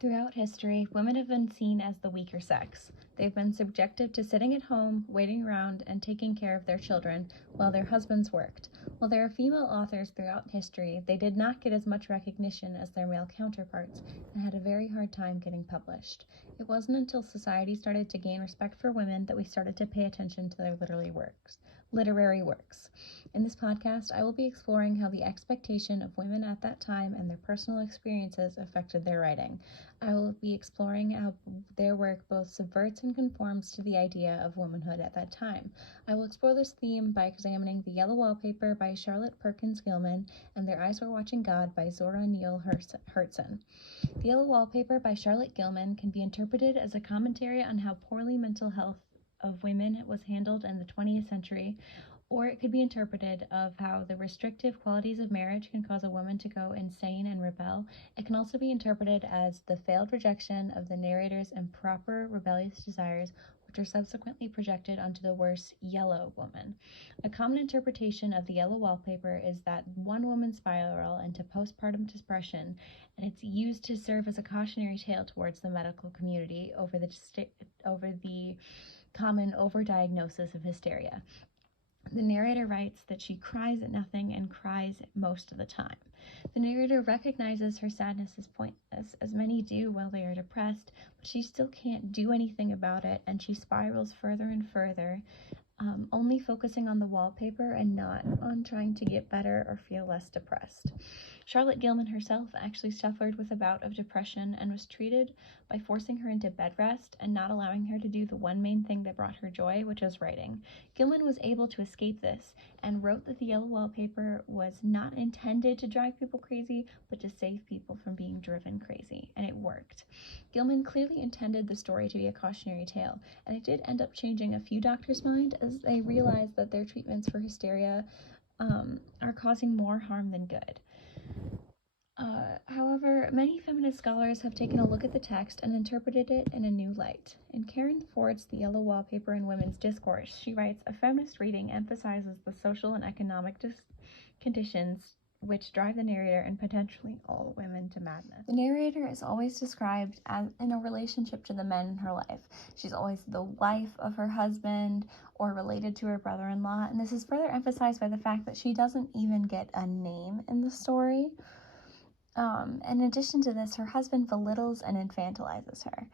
Throughout history, women have been seen as the weaker sex. They've been subjected to sitting at home, waiting around, and taking care of their children while their husbands worked. While there are female authors throughout history, they did not get as much recognition as their male counterparts and had a very hard time getting published. It wasn't until society started to gain respect for women that we started to pay attention to their literary works. In this podcast, I will be exploring how the expectation of women at that time and their personal experiences affected their writing. I will be exploring how their work both subverts and conforms to the idea of womanhood at that time. I will explore this theme by examining The Yellow Wallpaper by Charlotte Perkins Gilman and Their Eyes Were Watching God by Zora Neale Hurston. The Yellow Wallpaper by Charlotte Gilman can be interpreted as a commentary on how poorly mental health of women was handled in the 20th century, or it could be interpreted of how the restrictive qualities of marriage can cause a woman to go insane and rebel. It can also be interpreted as the failed rejection of the narrator's improper rebellious desires, which are subsequently projected onto the worse yellow woman. A common interpretation of The Yellow Wallpaper is that one woman spiral into postpartum depression, and it's used to serve as a cautionary tale towards the medical community over the common overdiagnosis of hysteria. The narrator writes that she cries at nothing and cries most of the time. The narrator recognizes her sadness is pointless, as many do while they are depressed, but she still can't do anything about it, and she spirals further and further, only focusing on the wallpaper and not on trying to get better or feel less depressed. Charlotte Gilman herself actually suffered with a bout of depression and was treated by forcing her into bed rest and not allowing her to do the one main thing that brought her joy, which was writing. Gilman was able to escape this and wrote that The Yellow Wallpaper was not intended to drive people crazy, but to save people from being driven crazy, and it worked. Gilman clearly intended the story to be a cautionary tale, and it did end up changing a few doctors' mind as they realized that their treatments for hysteria are causing more harm than good. However, many feminist scholars have taken a look at the text and interpreted it in a new light. In Karen Ford's The Yellow Wallpaper in Women's Discourse, she writes, "A feminist reading emphasizes the social and economic conditions which drive the narrator and potentially all women to madness." The narrator is always described as in a relationship to the men in her life. She's always the wife of her husband or related to her brother-in-law, and this is further emphasized by the fact that she doesn't even get a name in the story. In addition to this, her husband belittles and infantilizes her.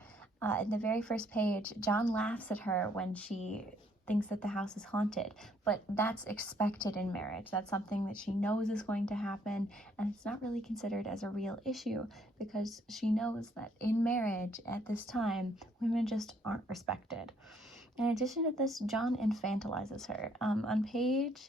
In the very first page, John laughs at her when she thinks that the house is haunted, but that's expected in marriage. That's something that she knows is going to happen, and it's not really considered as a real issue because she knows that in marriage at this time, women just aren't respected. In addition to this, John infantilizes her. On page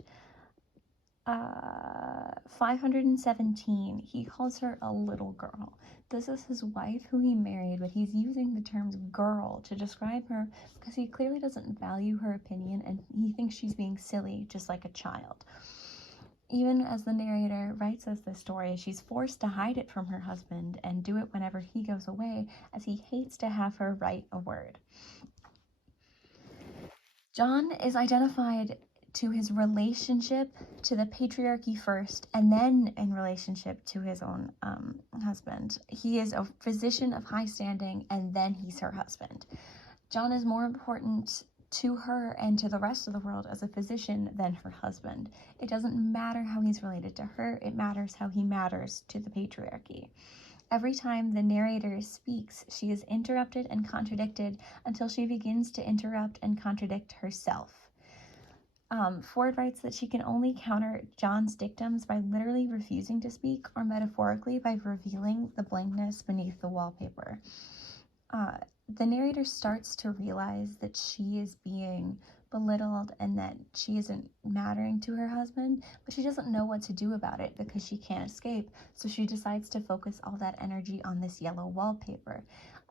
517, he calls her a little girl. This is his wife who he married, but he's using the terms girl to describe her because he clearly doesn't value her opinion and he thinks she's being silly, just like a child. Even as the narrator writes us this story, she's forced to hide it from her husband and do it whenever he goes away, as he hates to have her write a word. John is identified to his relationship to the patriarchy first, and then in relationship to his own husband. He is a physician of high standing, and then he's her husband. John is more important to her and to the rest of the world as a physician than her husband. It doesn't matter how he's related to her, it matters how he matters to the patriarchy. Every time the narrator speaks, she is interrupted and contradicted until she begins to interrupt and contradict herself. Ford writes that she can only counter John's dictums by literally refusing to speak or metaphorically by revealing the blankness beneath the wallpaper. The narrator starts to realize that she is being belittled and that she isn't mattering to her husband, but she doesn't know what to do about it because she can't escape, so she decides to focus all that energy on this yellow wallpaper.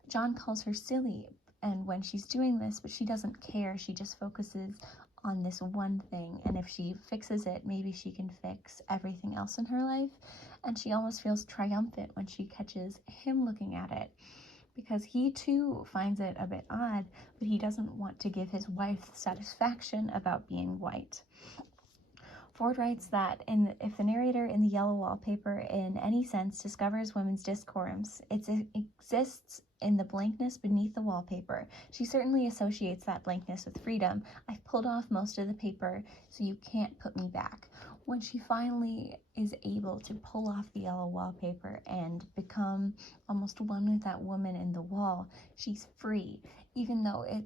John calls her silly, and when she's doing this, but she doesn't care, she just focuses on this one thing, and if she fixes it, maybe she can fix everything else in her life, and she almost feels triumphant when she catches him looking at it, because he too finds it a bit odd, but he doesn't want to give his wife satisfaction about being white. Ford writes that if the narrator in the yellow wallpaper in any sense discovers women's discourse, it exists in the blankness beneath the wallpaper. She certainly associates that blankness with freedom. I've pulled off most of the paper, so you can't put me back. When she finally is able to pull off the yellow wallpaper and become almost one with that woman in the wall, she's free, even though it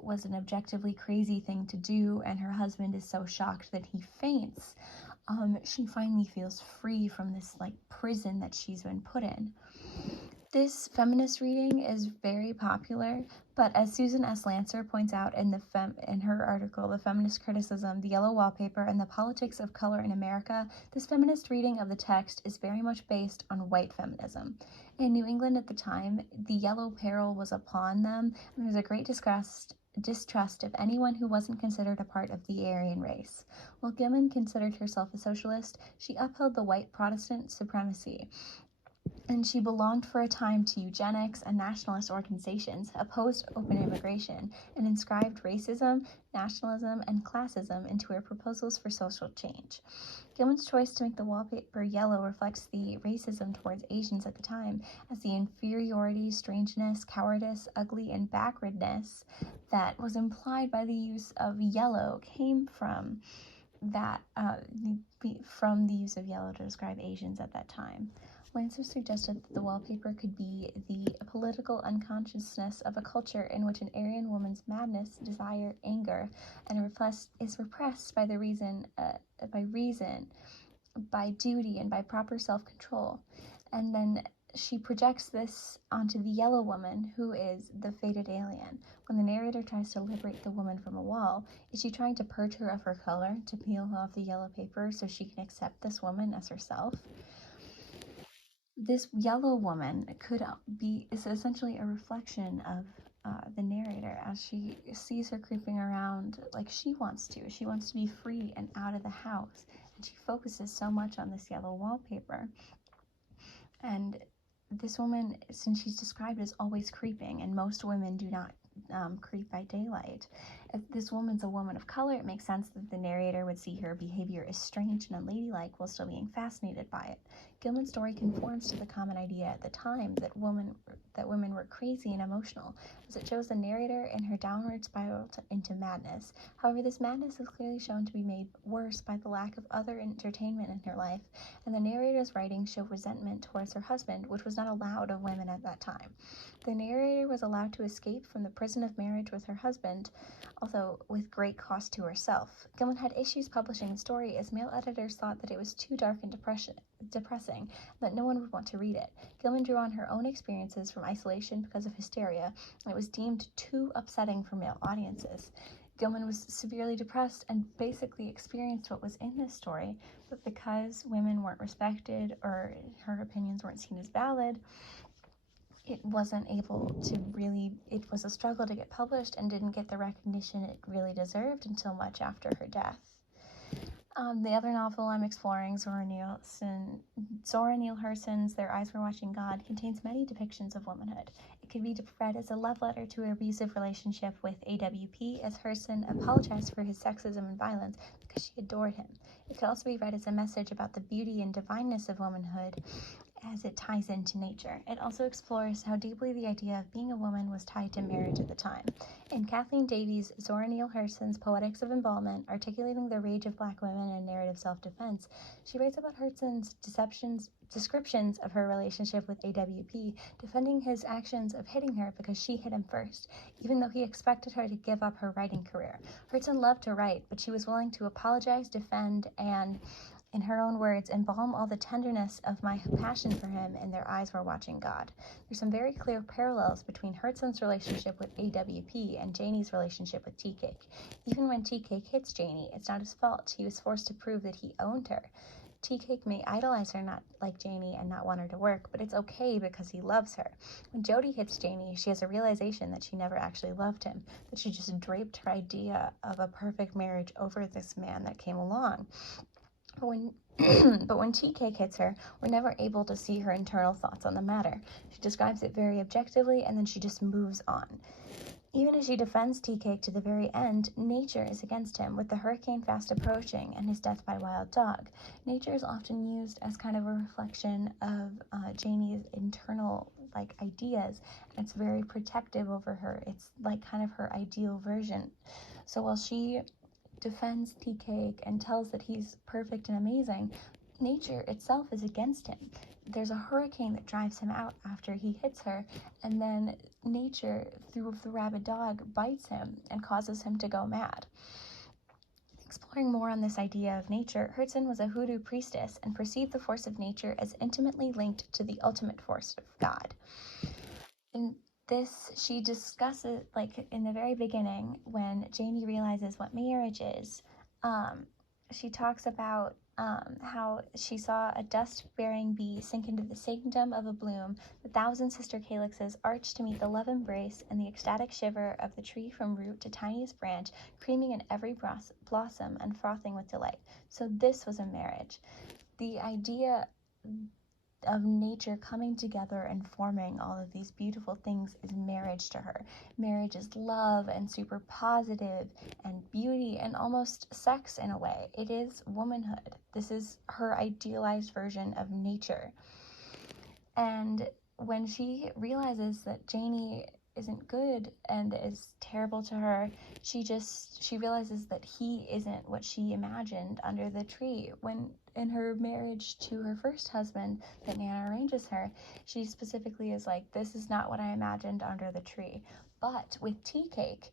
was an objectively crazy thing to do, and her husband is so shocked that he faints. She finally feels free from this prison that she's been put in. This feminist reading is very popular, but as Susan S. Lancer points out in her article, The Feminist Criticism, the Yellow Wallpaper, and the Politics of Color in America, this feminist reading of the text is very much based on white feminism. In New England at the time, the yellow peril was upon them, and there was a great distrust of anyone who wasn't considered a part of the Aryan race. While Gilman considered herself a socialist, she upheld the white Protestant supremacy, and she belonged for a time to eugenics and nationalist organizations, opposed open immigration, and inscribed racism, nationalism, and classism into her proposals for social change. Gilman's choice to make the wallpaper yellow reflects the racism towards Asians at the time, as the inferiority, strangeness, cowardice, ugly, and backwardness that was implied by the use of yellow came from from the use of yellow to describe Asians at that time. Lancer suggested that the wallpaper could be the political unconsciousness of a culture in which an Aryan woman's madness, desire, anger, and is repressed by by duty, and by proper self-control. And then she projects this onto the yellow woman, who is the fated alien. When the narrator tries to liberate the woman from a wall, is she trying to purge her of her color, to peel off the yellow paper so she can accept this woman as herself? This yellow woman is essentially a reflection of the narrator, as she sees her creeping around like she wants to. She wants to be free and out of the house, and she focuses so much on this yellow wallpaper. And this woman, since she's described as always creeping, and most women do not creep by daylight. If this woman's a woman of color, it makes sense that the narrator would see her behavior as strange and unladylike while still being fascinated by it. Gilman's story conforms to the common idea at the time that women were crazy and emotional, as it shows the narrator in her downward spiral into madness. However, this madness is clearly shown to be made worse by the lack of other entertainment in her life, and the narrator's writings show resentment towards her husband, which was not allowed of women at that time. The narrator was allowed to escape from the prison of marriage with her husband, although with great cost to herself. Gilman had issues publishing the story, as male editors thought that it was too dark and depressing, that no one would want to read it. Gilman drew on her own experiences from isolation because of hysteria, and it was deemed too upsetting for male audiences. Gilman was severely depressed and basically experienced what was in this story, but because women weren't respected or her opinions weren't seen as valid, it was a struggle to get published, and didn't get the recognition it really deserved until much after her death. The other novel I'm exploring, Zora Neale Hurston's Their Eyes Were Watching God, contains many depictions of womanhood. It could be read as a love letter to her abusive relationship with AWP, as Hurston apologized for his sexism and violence because she adored him. It could also be read as a message about the beauty and divineness of womanhood, as it ties into nature. It also explores how deeply the idea of being a woman was tied to marriage at the time. In Kathleen Davies' Zora Neale Hurston's Poetics of Embalmment, articulating the rage of Black women and narrative self-defense, she writes about Hurston's descriptions of her relationship with AWP, defending his actions of hitting her because she hit him first, even though he expected her to give up her writing career. Hurston loved to write, but she was willing to apologize, defend, and, in her own words, embalm all the tenderness of my passion for him in Their Eyes Were Watching God. There's some very clear parallels between Hurston's relationship with AWP and Janie's relationship with Tea Cake. Even when Tea Cake hits Janie, it's not his fault. He was forced to prove that he owned her. Tea Cake may idolize her, not like Janie, and not want her to work, but it's okay because he loves her. When Jody hits Janie, she has a realization that she never actually loved him, that she just draped her idea of a perfect marriage over this man that came along. But when Tea Cake hits her, we're never able to see her internal thoughts on the matter. She describes it very objectively, and then she just moves on. Even as she defends Tea Cake to the very end, nature is against him, with the hurricane fast approaching and his death by wild dog. Nature is often used as kind of a reflection of Janie's internal ideas, and it's very protective over her. It's like kind of her ideal version. So while she defends Tea Cake and tells that he's perfect and amazing, nature itself is against him. There's a hurricane that drives him out after he hits her, and then nature, through the rabid dog, bites him and causes him to go mad. Exploring more on this idea of nature, Herzen was a hoodoo priestess and perceived the force of nature as intimately linked to the ultimate force of God. In this, she discusses, in the very beginning, when Janie realizes what marriage is, she talks about how she saw a dust-bearing bee sink into the sanctum of a bloom, the thousand sister calyxes arched to meet the love embrace, and the ecstatic shiver of the tree from root to tiniest branch, creaming in every blossom and frothing with delight. So this was a marriage. The idea of nature coming together and forming all of these beautiful things is marriage to her. Marriage is love and super positive and beauty and almost sex in a way. It is womanhood. This is her idealized version of nature. And when she realizes that Janie isn't good and is terrible to her, she realizes that he isn't what she imagined under the tree. When in her marriage to her first husband that Nana arranges her, she specifically is like, this is not what I imagined under the tree. But with Tea Cake,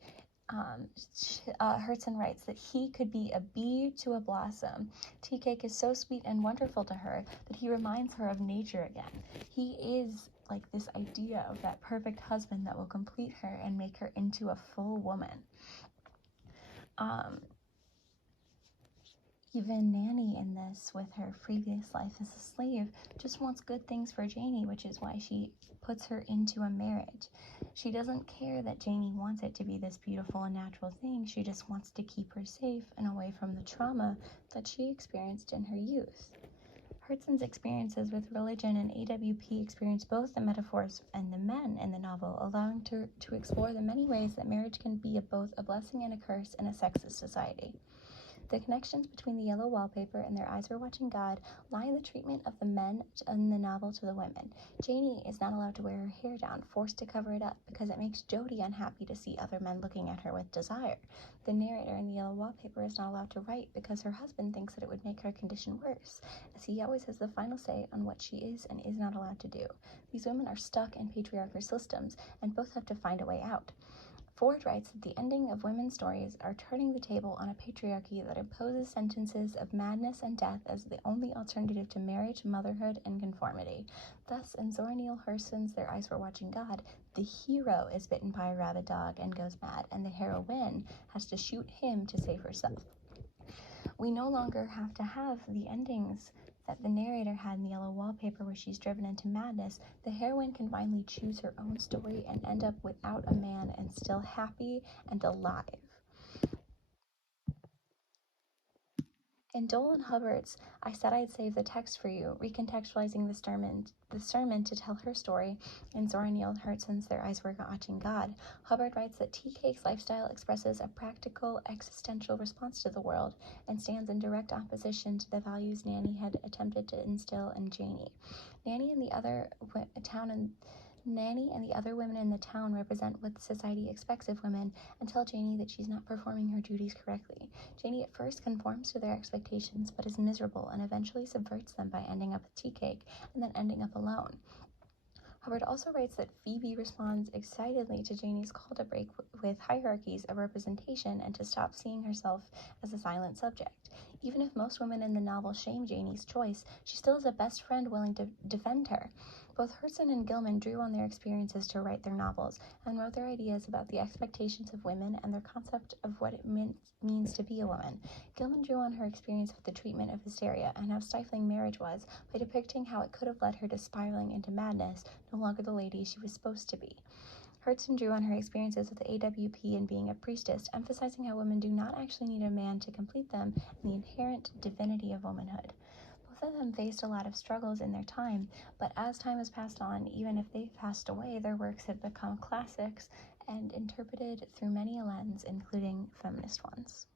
Herzen writes that he could be a bee to a blossom. Tea Cake is so sweet and wonderful to her that he reminds her of nature again. He is like this idea of that perfect husband that will complete her and make her into a full woman. Even Nanny in this, with her previous life as a slave, just wants good things for Janie, which is why she puts her into a marriage. She doesn't care that Janie wants it to be this beautiful and natural thing. She just wants to keep her safe and away from the trauma that she experienced in her youth. Herzen's experiences with religion and AWP experience both the metaphors and the men in the novel, allowing to explore the many ways that marriage can be both a blessing and a curse in a sexist society. The connections between the yellow wallpaper and Their Eyes Were Watching God lie in the treatment of the men in the novel to the women. Janie is not allowed to wear her hair down, forced to cover it up, because it makes Jody unhappy to see other men looking at her with desire. The narrator in the yellow wallpaper is not allowed to write because her husband thinks that it would make her condition worse, as he always has the final say on what she is and is not allowed to do. These women are stuck in patriarchal systems, and both have to find a way out. Ford writes that the ending of women's stories are turning the table on a patriarchy that imposes sentences of madness and death as the only alternative to marriage, motherhood, and conformity. Thus, in Zora Neale Hurston's Their Eyes Were Watching God, the hero is bitten by a rabid dog and goes mad, and the heroine has to shoot him to save herself. We no longer have to have the endings that the narrator had in the yellow wallpaper where she's driven into madness. The heroine can finally choose her own story and end up without a man and still happy and alive. In Dolan Hubbard's I Said I'd Save the Text for You, recontextualizing the sermon to tell her story in Zora Neale Hurston's Their Eyes Were Watching God, Hubbard writes that Tea Cake's lifestyle expresses a practical, existential response to the world and stands in direct opposition to the values Nanny had attempted to instill in Janie. Nanny and the other women in the town represent what society expects of women and tell Janie that she's not performing her duties correctly. Janie at first conforms to their expectations, but is miserable and eventually subverts them by ending up with Tea Cake and then ending up alone. Hubbard also writes that Phoebe responds excitedly to Janie's call to break with hierarchies of representation and to stop seeing herself as a silent subject. Even if most women in the novel shame Janie's choice, she still is a best friend willing to defend her. Both Herzen and Gilman drew on their experiences to write their novels and wrote their ideas about the expectations of women and their concept of what it means to be a woman. Gilman drew on her experience with the treatment of hysteria and how stifling marriage was by depicting how it could have led her to spiraling into madness, no longer the lady she was supposed to be. Herzen drew on her experiences with the AWP and being a priestess, emphasizing how women do not actually need a man to complete them and the inherent divinity of womanhood. Both of them faced a lot of struggles in their time, but as time has passed on, even if they've passed away, their works have become classics and interpreted through many a lens, including feminist ones.